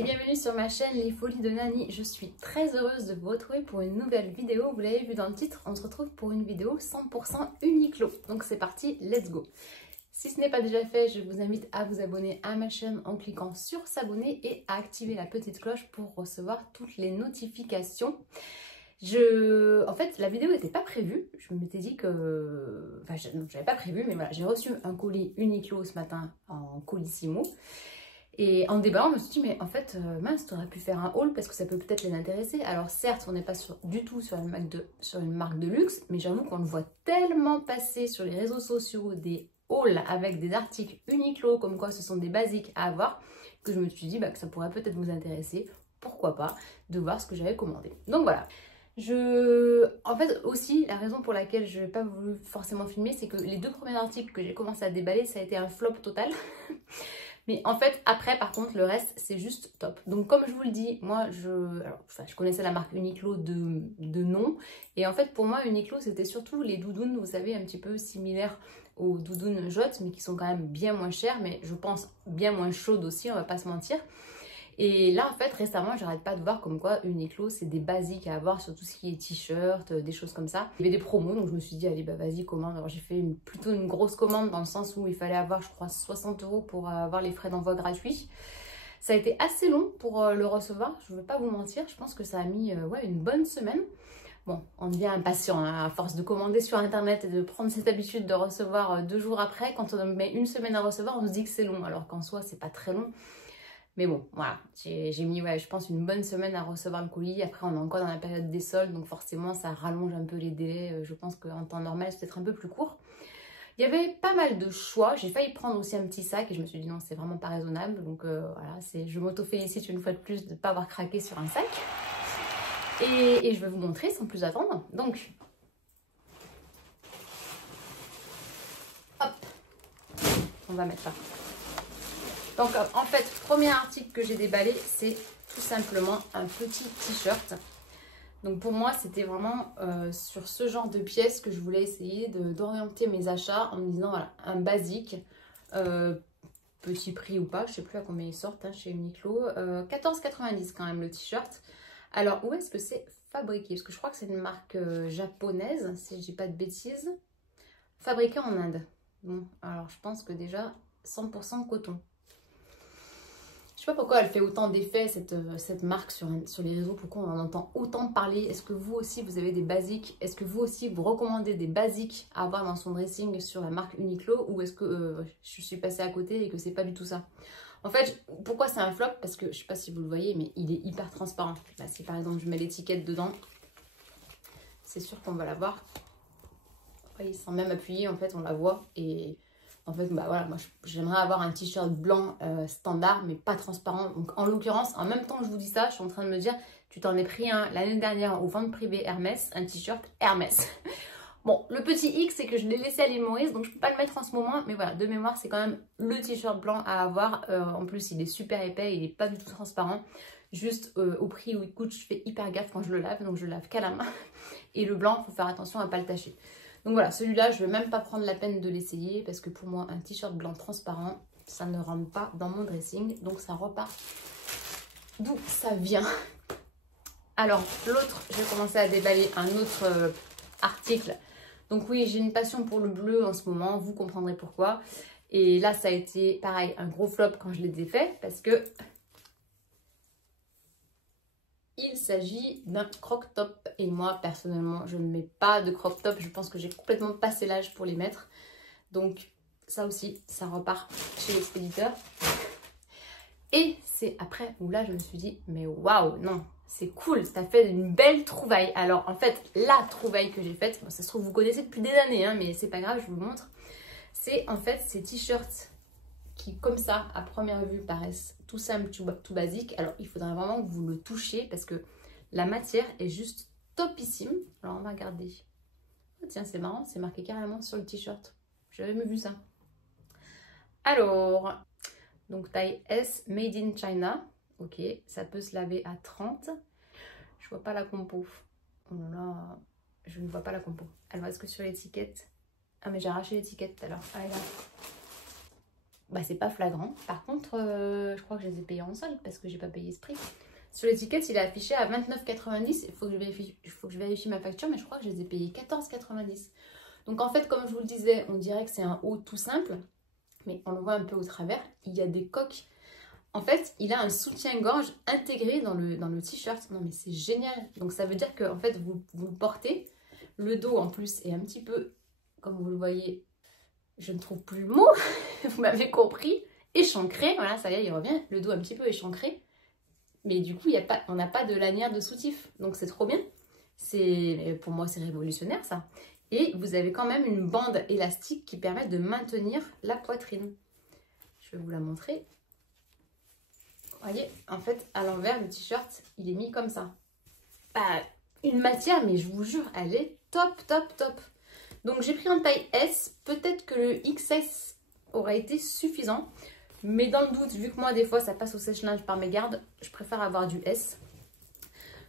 et bienvenue sur ma chaîne Les Folies de Nani. Je suis très heureuse de vous retrouver pour une nouvelle vidéo. Vous l'avez vu dans le titre, on se retrouve pour une vidéo 100% Uniqlo. Donc c'est parti, let's go. Si ce n'est pas déjà fait, je vous invite à vous abonner à ma chaîne en cliquant sur s'abonner et à activer la petite cloche pour recevoir toutes les notifications. En fait, la vidéo n'était pas prévue. Je m'étais dit que... Enfin, non, j'avais pas prévu, mais voilà, j'ai reçu un colis Uniqlo ce matin en colissimo. Et en déballant, je me suis dit, mais en fait, mince, tu aurais pu faire un haul parce que ça peut peut-être les intéresser. Alors certes, on n'est pas du tout sur une marque de luxe, mais j'avoue qu'on le voit tellement passer sur les réseaux sociaux, des hauls avec des articles Uniqlo, comme quoi ce sont des basiques à avoir, que je me suis dit que ça pourrait peut-être vous intéresser, pourquoi pas, de voir ce que j'avais commandé. Donc voilà. En fait aussi, la raison pour laquelle je n'ai pas voulu forcément filmer, c'est que les deux premiers articles que j'ai commencé à déballer, ça a été un flop total. Mais en fait, après, par contre, le reste, c'est juste top. Donc, comme je vous le dis, moi, je connaissais la marque Uniqlo de nom. Et en fait, pour moi, Uniqlo, c'était surtout les doudounes, vous savez, un petit peu similaires aux doudounes Jotte, mais qui sont quand même bien moins chères, mais je pense bien moins chaudes aussi, on va pas se mentir. Et là, en fait, récemment, j'arrête pas de voir comme quoi Uniqlo, c'est des basiques à avoir sur tout ce qui est t-shirt, des choses comme ça. Il y avait des promos, donc je me suis dit, allez, bah vas-y, commande. Alors j'ai fait plutôt une grosse commande dans le sens où il fallait avoir, je crois, 60 € pour avoir les frais d'envoi gratuits. Ça a été assez long pour le recevoir, je ne vais pas vous mentir. Je pense que ça a mis une bonne semaine. Bon, on devient impatient hein, à force de commander sur internet et de prendre cette habitude de recevoir 2 jours après. Quand on met une semaine à recevoir, on se dit que c'est long, alors qu'en soi, c'est pas très long. Mais bon, voilà, j'ai mis, je pense, une bonne semaine à recevoir le colis. Après, on est encore dans la période des soldes, donc forcément, ça rallonge un peu les délais. Je pense qu'en temps normal, c'est peut-être un peu plus court. Il y avait pas mal de choix. J'ai failli prendre aussi un petit sac et je me suis dit non, c'est vraiment pas raisonnable. Donc voilà, je m'auto-félicite une fois de plus de ne pas avoir craqué sur un sac. Et je vais vous montrer sans plus attendre. Donc, hop, on va mettre ça. Donc en fait, premier article que j'ai déballé, c'est tout simplement un petit t-shirt. Donc pour moi, c'était vraiment sur ce genre de pièces que je voulais essayer d'orienter mes achats en me disant voilà, un basique, petit prix ou pas, je ne sais plus à combien ils sortent hein, chez Uniqlo, 14,90 quand même le t-shirt. Alors où est-ce que c'est fabriqué? Parce que je crois que c'est une marque japonaise, si je dis pas de bêtises, fabriqué en Inde. Bon, alors je pense que déjà 100% coton. Je sais pas pourquoi elle fait autant d'effets cette marque sur les réseaux, pourquoi on en entend autant parler. Est-ce que vous aussi vous avez des basiques? Est-ce que vous aussi vous recommandez des basiques à avoir dans son dressing sur la marque Uniqlo? Ou est-ce que je suis passée à côté et que c'est pas du tout ça? En fait, pourquoi c'est un flop? Parce que je sais pas si vous le voyez, mais il est hyper transparent. Là, si par exemple je mets l'étiquette dedans, c'est sûr qu'on va la voir. Voyez, sans même appuyer, en fait on la voit et... En fait, bah voilà, moi j'aimerais avoir un t-shirt blanc standard, mais pas transparent. Donc en l'occurrence, en même temps que je vous dis ça, je suis en train de me dire, tu t'en es pris un l'année dernière aux ventes privées Hermès, un t-shirt Hermès. Bon, le petit X, c'est que je l'ai laissé à l'île Maurice, donc je ne peux pas le mettre en ce moment. Mais voilà, de mémoire, c'est quand même le t-shirt blanc à avoir. En plus, il est super épais, il n'est pas du tout transparent. Juste au prix où il coûte, je fais hyper gaffe quand je le lave, donc je le lave qu'à la main. Et le blanc, il faut faire attention à ne pas le tacher. Donc voilà, celui-là, je ne vais même pas prendre la peine de l'essayer parce que pour moi, un t-shirt blanc transparent, ça ne rentre pas dans mon dressing. Donc ça repart d'où ça vient. Alors, l'autre, je vais commencer à déballer un autre article. Donc oui, j'ai une passion pour le bleu en ce moment, vous comprendrez pourquoi. Et là, ça a été, pareil, un gros flop quand je l'ai défait parce que... Il s'agit d'un crop top et moi personnellement je ne mets pas de crop top, je pense que j'ai complètement passé l'âge pour les mettre. Donc ça aussi, ça repart chez l'expéditeur. Et c'est après où là je me suis dit mais waouh, non, c'est cool, ça fait une belle trouvaille. Alors en fait la trouvaille que j'ai faite, bon, ça se trouve vous connaissez depuis des années hein, mais c'est pas grave, je vous montre. C'est en fait ces t-shirts qui comme ça à première vue paraissent tout simples, tout basique. Alors il faudra vraiment que vous le touchiez parce que la matière est juste topissime. Alors on va regarder. Oh, tiens, c'est marrant, c'est marqué carrément sur le t-shirt. J'avais jamais vu ça. Alors, donc taille S, made in China. Ok, ça peut se laver à 30. Je vois pas la compo. Oh là là, je ne vois pas la compo. Alors est-ce que sur l'étiquette... Ah mais j'ai arraché l'étiquette tout à l'heure. Ah là. bah, c'est pas flagrant. Par contre, je crois que je les ai payés en solde parce que j'ai pas payé ce prix. Sur l'étiquette, il est affiché à 29,90. Il faut que je vérifie ma facture, mais je crois que je les ai payés 14,90. Donc en fait, comme je vous le disais, on dirait que c'est un haut tout simple, mais on le voit un peu au travers. Il y a des coques. En fait, il a un soutien-gorge intégré dans le t-shirt. Non mais c'est génial. Donc ça veut dire que en fait, vous le portez. Le dos en plus est un petit peu, comme vous le voyez, je ne trouve plus le mot, vous m'avez compris, échancré. Voilà, ça y est, il revient. Le dos un petit peu échancré. Mais du coup, on n'a pas de lanière de soutif. Donc c'est trop bien. Pour moi, c'est révolutionnaire ça. Et vous avez quand même une bande élastique qui permet de maintenir la poitrine. Je vais vous la montrer. Vous voyez, en fait, à l'envers, le t-shirt, il est mis comme ça. Bah, une matière, mais je vous jure, elle est top, top, top. Donc, j'ai pris en taille S. Peut-être que le XS aurait été suffisant. Mais dans le doute, vu que moi, des fois, ça passe au sèche-linge par mégarde, je préfère avoir du S.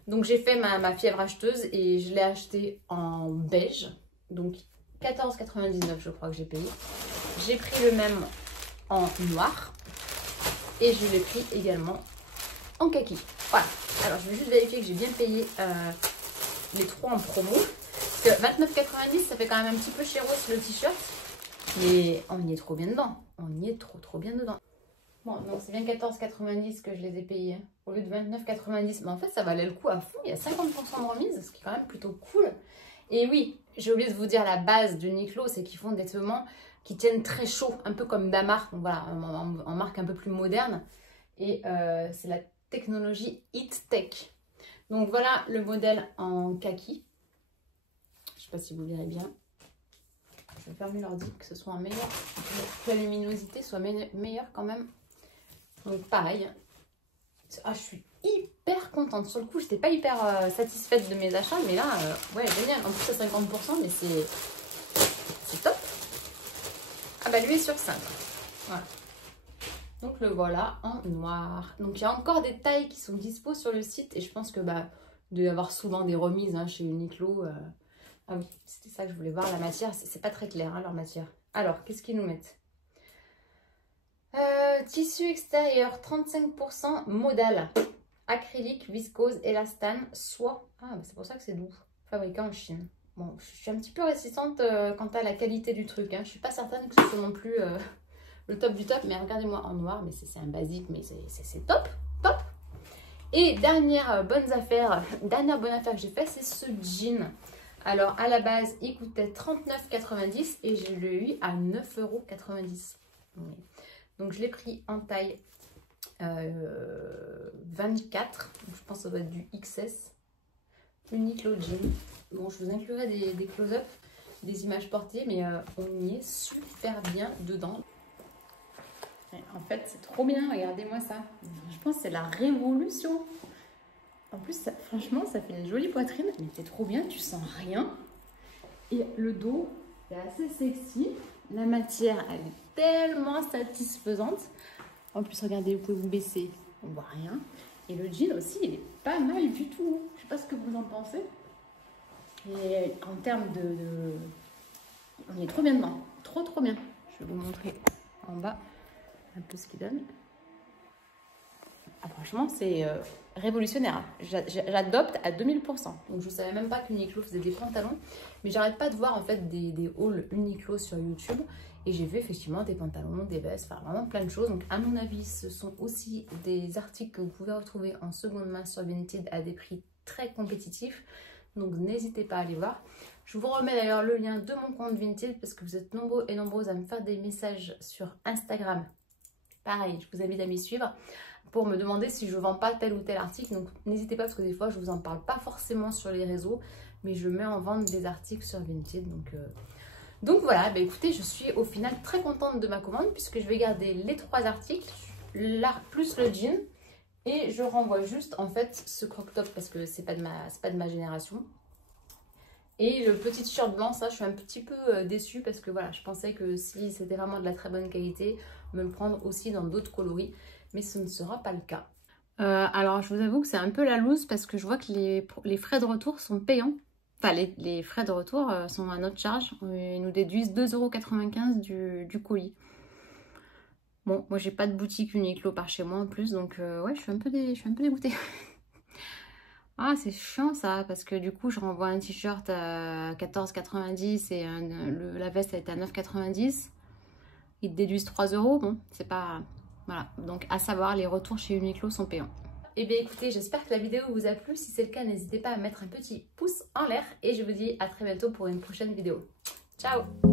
Donc, j'ai fait ma fièvre acheteuse et je l'ai acheté en beige. Donc, 14,99 je crois que j'ai payé. J'ai pris le même en noir. Et je l'ai pris également en kaki. Voilà. Alors, je vais juste vérifier que j'ai bien payé les trois en promo. Parce que 29,90 ça fait quand même un petit peu cher le t-shirt. Mais on y est trop bien dedans. On y est trop bien dedans. Bon, donc c'est bien 14,90 que je les ai payés. Au lieu de 29,90. Mais en fait, ça valait le coup à fond. Il y a 50% de remise, ce qui est quand même plutôt cool. Et oui, j'ai oublié de vous dire la base de Uniqlo, c'est qu'ils font des vêtements qui tiennent très chaud, un peu comme Damar, donc voilà, en marque un peu plus moderne. Et c'est la technologie Heat Tech. Donc voilà le modèle en kaki. Je ne sais pas si vous verrez bien. Je vais fermer l'ordi, que ce soit que la luminosité soit meilleure quand même. Donc pareil. Ah, je suis hyper contente. Sur le coup, je n'étais pas hyper satisfaite de mes achats, mais là, ouais, génial. En plus, c'est 50%, mais c'est top. Ah bah lui est sur 5. Voilà. Donc le voilà en noir. Donc il y a encore des tailles qui sont dispo sur le site et je pense que bah il doit y avoir souvent des remises hein, chez Uniqlo. Ah oui, c'était ça que je voulais voir. La matière, c'est pas très clair hein, leur matière. Alors, qu'est-ce qu'ils nous mettent? Tissu extérieur 35% modal. Acrylique, viscose, élastane, soie. Ah bah c'est pour ça que c'est doux. Fabriqué en Chine. Bon, je suis un petit peu réticente quant à la qualité du truc. Hein. Je suis pas certaine que ce soit non plus le top du top. Mais regardez-moi en noir. Mais c'est un basique. Mais c'est top. Top. Et dernière bonne affaire que j'ai fait, c'est ce jean. Alors, à la base, il coûtait 39,90 et je l'ai eu à 9,90 €. Donc, je l'ai pris en taille 24. Donc, je pense que ça doit être du XS. Uniqlo jean. Bon, je vous inclurai des close-up, des images portées, mais on y est super bien dedans. Et en fait, c'est trop bien, regardez-moi ça. Je pense que c'est la révolution. En plus, franchement, ça fait une jolie poitrine, mais c'est trop bien, tu sens rien. Et le dos est assez sexy. La matière, elle est tellement satisfaisante. En plus, regardez, vous pouvez vous baisser, on voit rien. Et le jean aussi, il est pas mal du tout. Je sais pas ce que vous en pensez. Et en termes on est trop bien dedans. Trop bien. Je vais vous montrer en bas un peu ce qu'il donne. Ah, franchement, c'est révolutionnaire. J'adopte à 2000%. Donc, je ne savais même pas qu'Uniqlo faisait des pantalons. Mais j'arrête pas de voir en fait des hauls Uniqlo sur YouTube. Et j'ai vu effectivement des pantalons, des vestes, enfin vraiment plein de choses. Donc, à mon avis, ce sont aussi des articles que vous pouvez retrouver en seconde main sur Vinted à des prix très compétitifs. Donc, n'hésitez pas à aller voir. Je vous remets d'ailleurs le lien de mon compte Vinted parce que vous êtes nombreux et nombreuses à me faire des messages sur Instagram. Pareil, je vous invite à m'y suivre pour me demander si je ne vends pas tel ou tel article. Donc, n'hésitez pas parce que des fois, je ne vous en parle pas forcément sur les réseaux, mais je mets en vente des articles sur Vinted. Donc voilà, bah écoutez, je suis au final très contente de ma commande puisque je vais garder les 3 articles, plus le jean. Et je renvoie juste en fait ce croc-top parce que c'est pas de ma génération. Et le petit t-shirt blanc, ça je suis un petit peu déçue parce que voilà, je pensais que si c'était vraiment de la très bonne qualité, me le prendre aussi dans d'autres coloris. Mais ce ne sera pas le cas. Alors je vous avoue que c'est un peu la loose parce que je vois que les frais de retour sont payants. Enfin les frais de retour sont à notre charge. Ils nous déduisent 2,95 € du colis. Bon, moi j'ai pas de boutique Uniqlo par chez moi en plus, donc ouais, je suis un peu dégoûtée. Ah, c'est chiant ça, parce que du coup, je renvoie un t-shirt à 14,90 et la veste elle est à 9,90. Ils te déduisent 3 €. Bon, c'est pas... Voilà, donc à savoir, les retours chez Uniqlo sont payants. Eh bien écoutez, j'espère que la vidéo vous a plu. Si c'est le cas, n'hésitez pas à mettre un petit pouce en l'air. Et je vous dis à très bientôt pour une prochaine vidéo. Ciao!